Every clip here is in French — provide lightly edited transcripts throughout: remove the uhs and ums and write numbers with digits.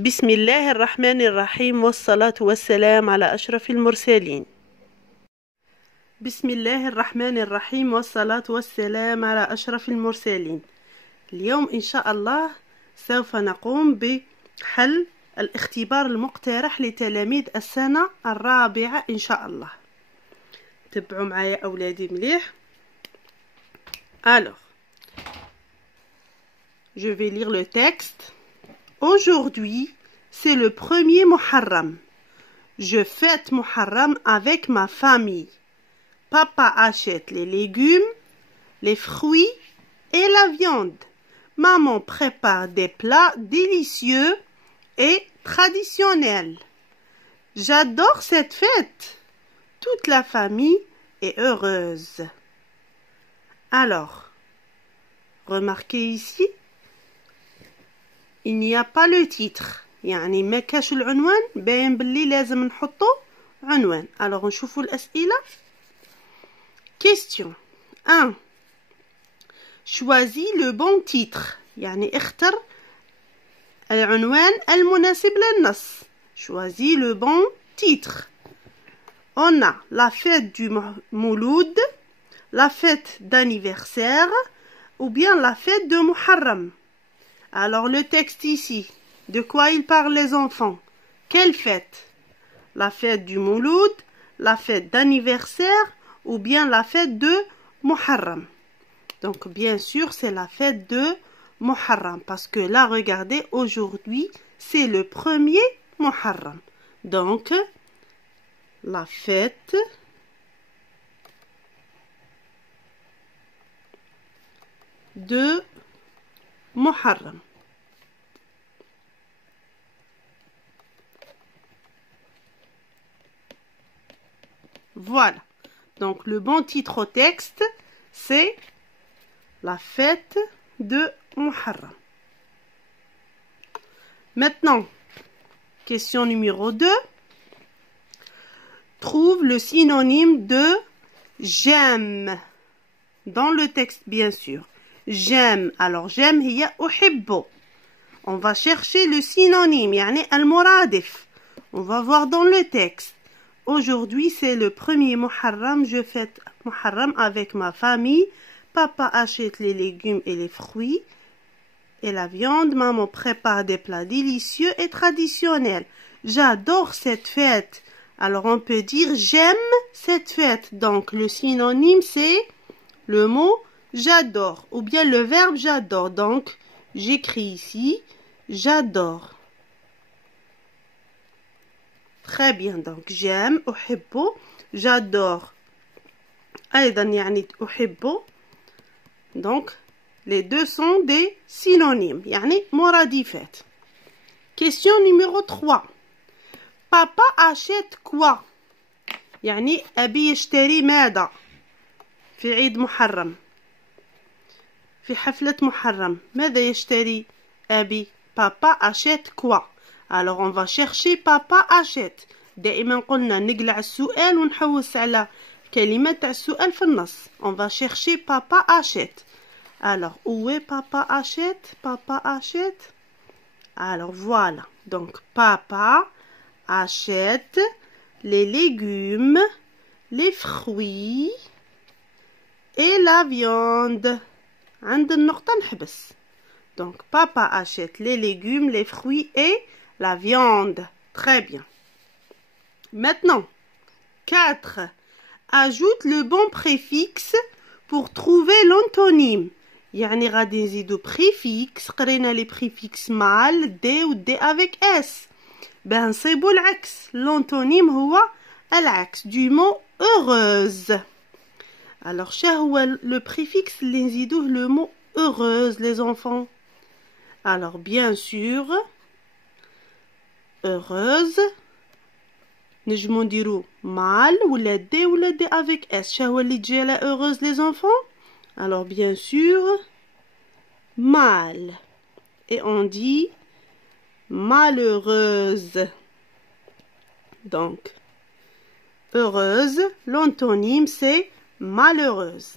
بسم الله الرحمن الرحيم والصلاة والسلام على أشرف المرسلين. بسم الله الرحمن الرحيم والصلاة والسلام على أشرف المرسلين. اليوم إن شاء الله سوف نقوم بحل الاختبار المقترح لتلاميذ السنة الرابعة إن شاء الله. تبعوا معايا أولادي مليح. Alors, je vais lire le texte. Aujourd'hui, c'est le 1er Muharram. Je fête Muharram avec ma famille. Papa achète les légumes, les fruits et la viande. Maman prépare des plats délicieux et traditionnels. J'adore cette fête. Toute la famille est heureuse. Alors, remarquez ici, il n'y a pas le titre. يعني ما كاش العنوان باين باللي لازم نحطو عنوان. Alors نشوفوا الأسئلة. Question 1. Choisis le bon titre. يعني اختر العنوان المناسب للنص. Choisis le bon titre. On a la fête du Mouloud, la fête d'anniversaire ou bien la fête de Muharram. Alors le texte ici, de quoi il parle les enfants? Quelle fête? La fête du Mouloud, la fête d'anniversaire ou bien la fête de Muharram? Donc bien sûr c'est la fête de Muharram parce que là regardez, aujourd'hui c'est le 1er Muharram. Donc la fête de Muharram. Voilà. Donc le bon titre au texte, c'est la fête de Muharram. Maintenant, question numéro 2. Trouve le synonyme de j'aime. Dans le texte, bien sûr. J'aime. Alors, j'aime, hiya uhibbu. On va chercher le synonyme, yani al-muradif. On va voir dans le texte. Aujourd'hui, c'est le 1er Muharram. Je fête Muharram avec ma famille. Papa achète les légumes et les fruits et la viande. Maman prépare des plats délicieux et traditionnels. J'adore cette fête. Alors, on peut dire j'aime cette fête. Donc, le synonyme, c'est le mot j'adore ou bien le verbe j'adore. Donc, j'écris ici j'adore. Très bien. Donc, j'aime, uhibbu, j'adore. أيضا يعني uhibbu. Donc, les deux sont des synonymes. يعني مرادفات. Question numéro 3. Papa achète quoi? يعني أبي يشتري ماذا في عيد محرم؟ في حفلة محرم ماذا يشتري أبي؟ Papa achète quoi? Alors on va chercher papa achète. دائما قلنا نقلع السؤال ونحوس على كلمة تاع السؤال في النص. On va chercher papa achète. Alors où est papa achète? Papa achète. Alors voilà. Donc papa achète les légumes, les fruits et la viande. عند النقطة نحبس. Donc papa achète les légumes, les fruits et la viande. Très bien. Maintenant, 4. Ajoute le bon préfixe pour trouver l'antonyme. يعني غادي نزيدو préfixe. قرينا les préfixes مال d ou d avec s. Ben نصيبو العكس. L'antonyme هو العكس du mot heureuse. Alors, le préfixe اللي نزيدوه le mot heureuse les enfants. Alors, bien sûr, heureuse نجمو نديرو مال ولا d ولا d avec s. شهو اللي تجي على heureuse les enfants? Alors, bien sûr, mal. Et on dit malheureuse. Donc, heureuse, l'antonyme c'est malheureuse.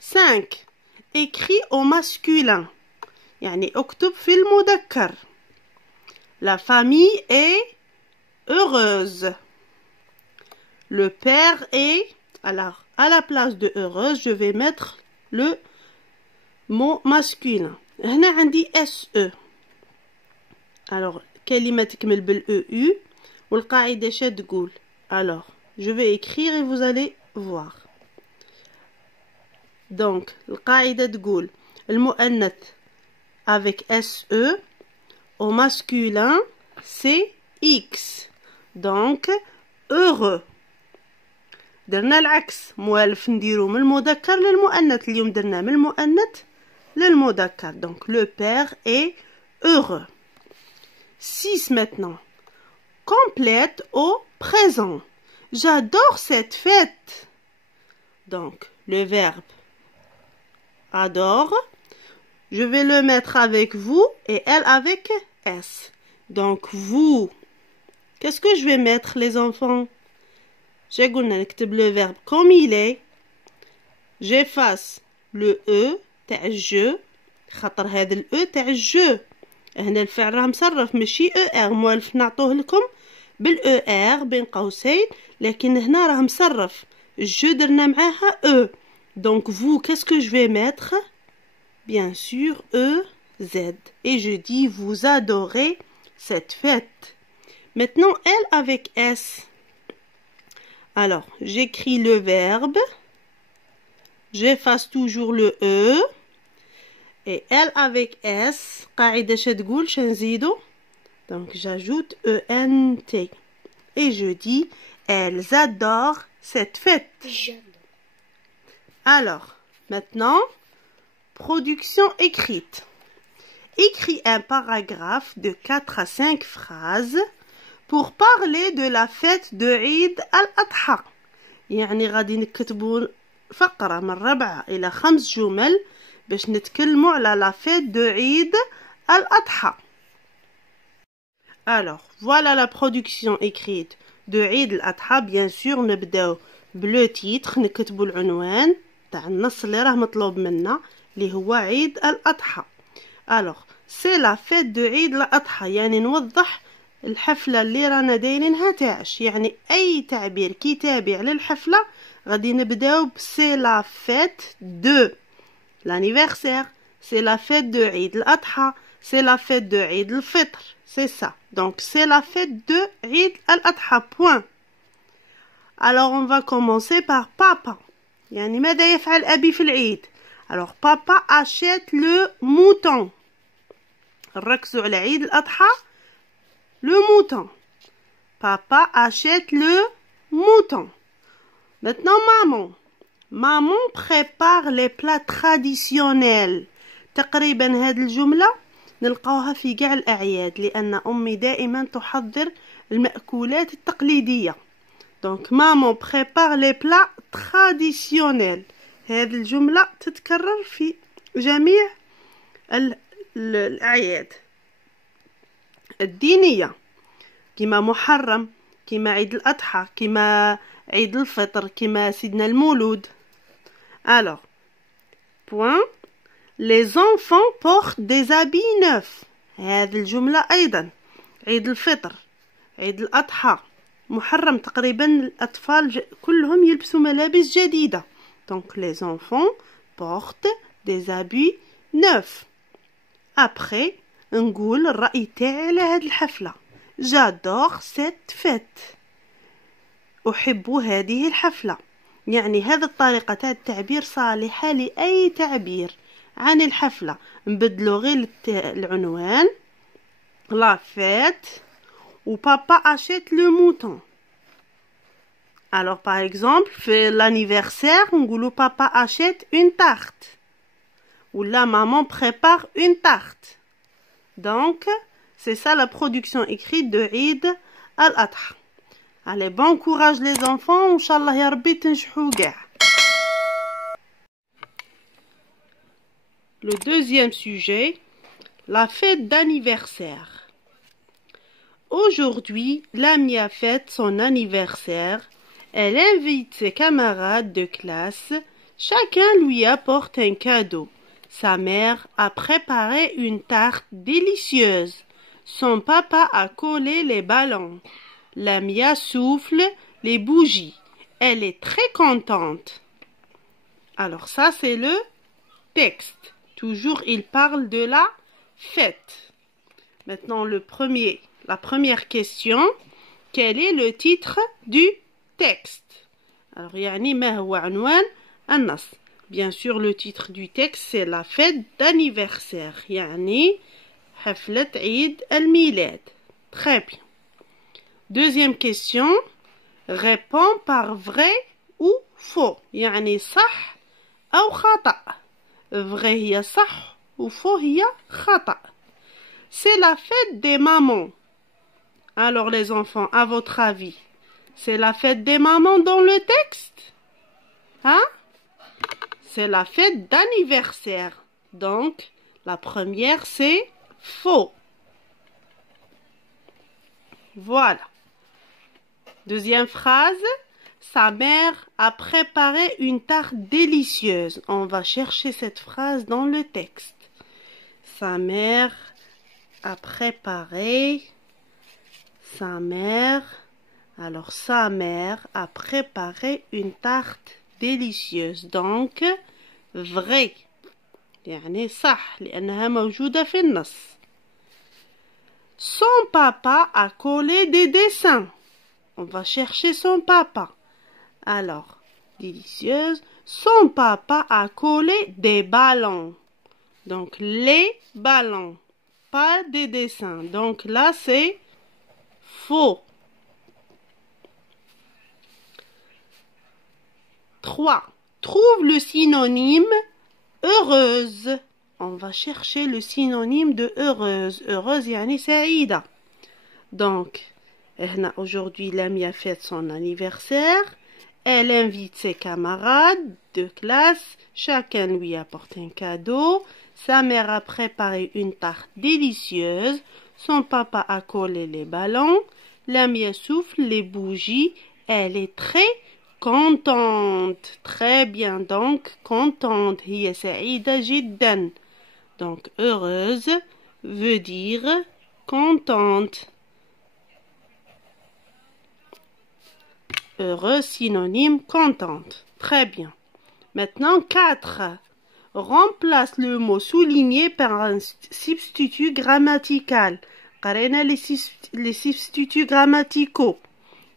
5. Écris au masculin. يعني اكتب في المذكر. La famille est heureuse. Le père est... Alors, à la place de heureuse, je vais mettre le mot masculin. هنا عندي SE. Alors, كلمة تكمل بالEU والقاعدة شا تقول. Alors, je vais écrire et vous allez voir. Donc, القاعدة تقول المؤنث avec SE au masculin c'est X. Donc, heureux. درنا العكس موالف نديرو من المذكر للمؤنث اليوم درنا من المؤنث للمذكر donc le père est heureux 6 maintenant complète au présent j'adore cette fête donc le verbe adore je vais le mettre avec vous et elle avec S donc vous qu'est-ce que je vais mettre les enfants j'ai قلنا نكتب le verbe comme il est j'efface le E تاع je خاطر هذا ال E تاع je هنا الفعل راه مصرف ماشي ER موالف نعطوه لكم بال ER بين قوسين لكن هنا راه مصرف je درنا معاها E donc vous qu'est-ce que je vais mettre bien sûr EZ et je dis vous adorez cette fête maintenant elle avec S. Alors, j'écris le verbe, j'efface toujours le E, et elle avec S, قاعدة شتقول شنزيدو, donc j'ajoute ENT, et je dis, elles adorent cette fête. Alors, maintenant, production écrite. Écris un paragraphe de 4 à 5 phrases pour parler de la fête de عيد الأضحى يعني غادي نكتبوا فقرة من 4 إلى 5 جمل باش نتكلموا على la fête de عيد الأضحى. Alors, voilà la production écrite de عيد الأضحى. Bien sûr, نبداو بلو تيتر نكتبوا العنوان تاع النص اللي راه مطلوب منا اللي هو عيد الأضحى. Alors, c'est la fête de عيد الأضحى يعني نوضح الحفلة اللي رانا دايرينها تاعش يعني أي تعبير كتابي على الحفلة غادي نبداو بسي لا فيت دو l'anniversaire c'est la fête de عيد الأضحى c'est la fête de عيد الفطر c'est ça donc c'est la fête de عيد الأضحى point. Alors on va commencer par papa يعني ماذا يفعل أبي في العيد alors papa achète le mouton ركزوا على عيد الأضحى le mouton. Papa achète le mouton. Maintenant, maman. Maman prépare les plats traditionnels. تقريبا هذه الجملة نلقاوها في كاع الأعياد لأن أمي دائما تحضر المأكولات التقليدية. Donc, maman prépare les plats traditionnels. هذه الجملة تتكرر في جميع الأعياد. الدينية كما محرم كما عيد الأضحى كما عيد الفطر كما سيدنا المولود. Alors, point. Les enfants portent des habits neufs. هذه الجملة أيضا عيد الفطر عيد الأضحى محرم تقريبا الأطفال كلهم يلبسوا ملابس جديدة. Donc les enfants portent des habits neufs. Après نقول الرأي تاعي على هذه الحفلة. J'adore cette fête. أحب هذه الحفلة. يعني هذه الطريقة تاع التعبير صالحة لأي تعبير عن الحفلة. نبدلو غير العنوان la fête ou papa achète le mouton. Alors par exemple في l'anniversaire نقولو papa achète une tarte ou la maman prépare une tarte. Donc, c'est ça la production écrite de عيد الأضحى. Allez, bon courage les enfants, Inch'Allah ya Rabbi تنجحوا كاع. Le deuxième sujet, la fête d'anniversaire. Aujourd'hui, Lamia fête son anniversaire. Elle invite ses camarades de classe. Chacun lui apporte un cadeau. Sa mère a préparé une tarte délicieuse. Son papa a collé les ballons. Lamia souffle les bougies. Elle est très contente. Alors ça, c'est le texte. Toujours, il parle de la fête. Maintenant, la première question. Quel est le titre du texte? Alors, يعني ما هو عنوان النص. Bien sûr, le titre du texte, c'est la fête d'anniversaire. يعني حفلة عيد الميلاد. Très bien. Deuxième question. Réponds par vrai ou faux. يعني صح أو خطأ. Vrai هي صح ou faux هي خطأ. C'est la fête des mamans. Alors les enfants, à votre avis, c'est la fête des mamans dans le texte? Hein? C'est la fête d'anniversaire. Donc, la première, c'est faux. Voilà. Deuxième phrase. Sa mère a préparé une tarte délicieuse. On va chercher cette phrase dans le texte. Sa mère a préparé... Alors, sa mère a préparé une tarte délicieuse. Donc, vrai. يعني صح لأنها موجودة في النص. Son papa a collé des dessins. On va chercher son papa. Alors, délicieuse. Son papa a collé des ballons. Donc, les ballons. Pas des dessins. Donc, là, c'est faux. 3. Trouve le synonyme heureuse. On va chercher le synonyme de heureuse. Heureuse, yani saïda. Donc, aujourd'hui, Lamia fête son anniversaire. Elle invite ses camarades de classe. Chacun lui apporte un cadeau. Sa mère a préparé une tarte délicieuse. Son papa a collé les ballons. Lamia souffle les bougies. Elle est très contente. Très bien. Donc, contente. هي سعيدة جدا. Donc, heureuse veut dire contente. Heureux, synonyme contente. Très bien. Maintenant, 4. Remplace le mot souligné par un substitut grammatical. قرينا les substituts grammaticaux.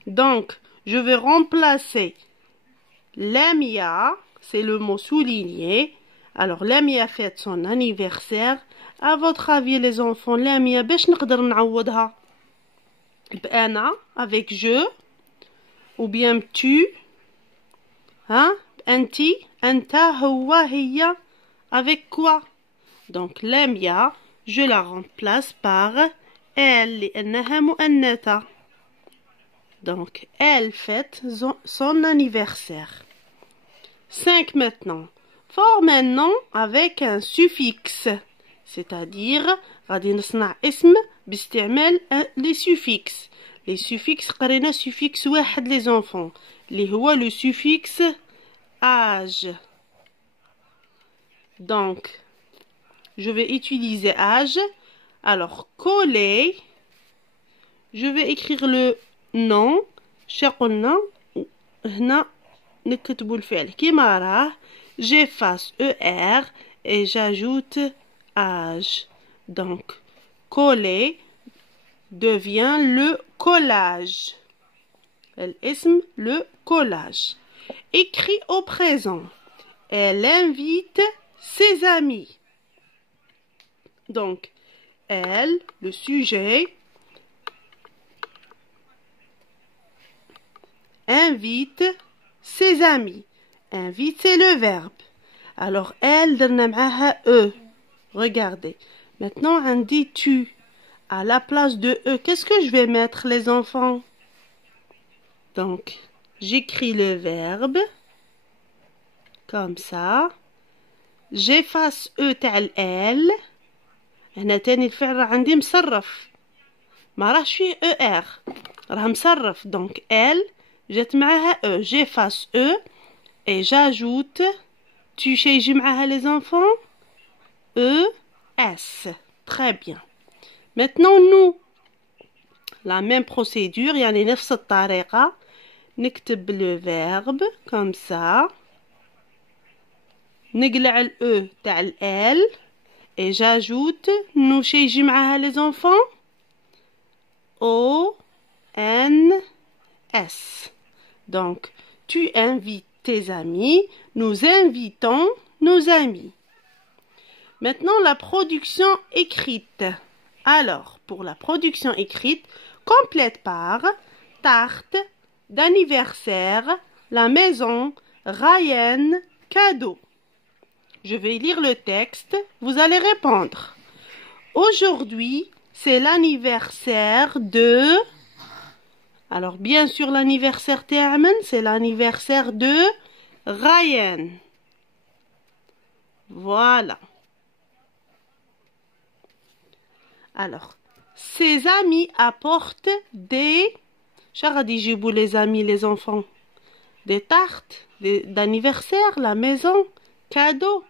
Donc, je vais remplacer Lamia, c'est le mot souligné. Alors, Lamia fête son anniversaire. À votre avis, les enfants, Lamia, باش نقدر نعوضها؟ بأنا, avec je, ou bien tu, hein? أنتي, أنت, هو, هي, avec quoi? Donc, Lamia, je la remplace par elle, لأنها مؤنثة. Donc, elle fête son anniversaire. 5 maintenant. Forme un nom avec un suffixe. C'est-à-dire, غادي نصنع اسم باستعمال les suffixes. Les suffixes, قرينا suffixe واحد les enfants. اللي هو le suffixe âge. Donc, je vais utiliser âge. Alors, coller. Je vais écrire le nom. قلنا هنا نكتبوا الفعل كيما راه. J'efface ER et j'ajoute âge. Donc, coller devient le collage. الاسم le collage. Écrit au présent. Elle invite ses amis. Donc, elle, le sujet, invite ses amis. Invite, c'est le verbe. Alors, elle, درنا معاها E. Regardez. Maintenant, on dit tu. À la place de E, qu'est-ce que je vais mettre, les enfants? Donc, j'écris le verbe. Comme ça. J'efface E تاع elle. هنا تاني الفعل راه عندي مصرف. ما راهش فيه ER. راه مصرف. Donc, elle, جات معاها E. J'efface E. Et j'ajoute, tu sais معاها les enfants? E, S. Très bien. Maintenant nous la même procédure يعني نفس الطريقة نكتب le verbe comme ça نقلع ال E تاع ال L et j'ajoute نو شي يجي معاها les enfants O N S. Donc tu invites tes amis, nous invitons nos amis. Maintenant la production écrite. Alors pour la production écrite, complète par tarte d'anniversaire, la maison, Ryan, cadeau. Je vais lire le texte, vous allez répondre. Aujourd'hui, c'est l'anniversaire de... Alors bien sûr l'anniversaire تاعمن, c'est l'anniversaire de Ryan. Voilà. Alors, ses amis apportent des... شا غادي يجيبوا les amis les enfants? Des tartes d'anniversaire, la maison, cadeaux.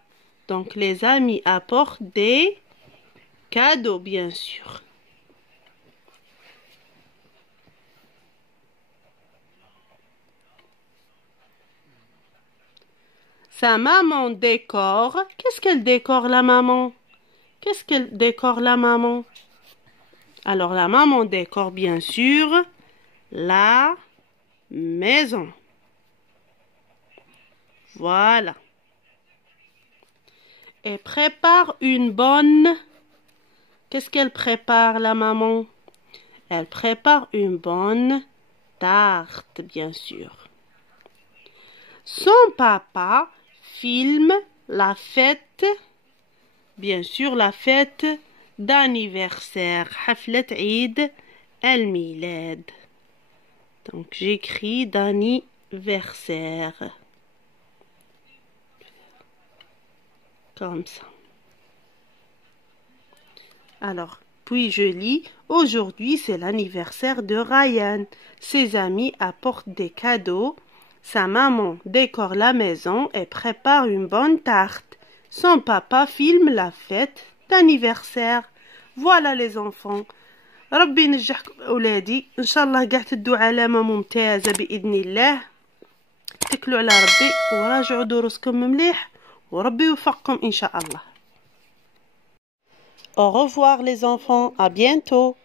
Donc les amis apportent des cadeaux bien sûr. Sa maman décore. Qu'est-ce qu'elle décore la maman? Qu'est-ce qu'elle décore la maman? Alors la maman décore bien sûr la maison. Voilà. Elle prépare une bonne... Qu'est-ce qu'elle prépare la maman? Elle prépare une bonne tarte bien sûr. Son papa filme la fête, bien sûr la fête d'anniversaire, حفلة عيد الميلاد. Donc j'écris d'anniversaire. Comme ça. Alors, puis je lis, aujourd'hui c'est l'anniversaire de Ryan. Ses amis apportent des cadeaux. Sa maman décore la maison et prépare une bonne tarte. Son papa filme la fête d'anniversaire. Voilà les enfants. ربي ينجحكم أولادي. إن شاء الله قاعد تدوا علامة ممتازة بإذن الله. اتكلوا على ربي وراجعوا دروسكم مليح وربي يوفقكم إن شاء الله. Au revoir les enfants, à bientôt.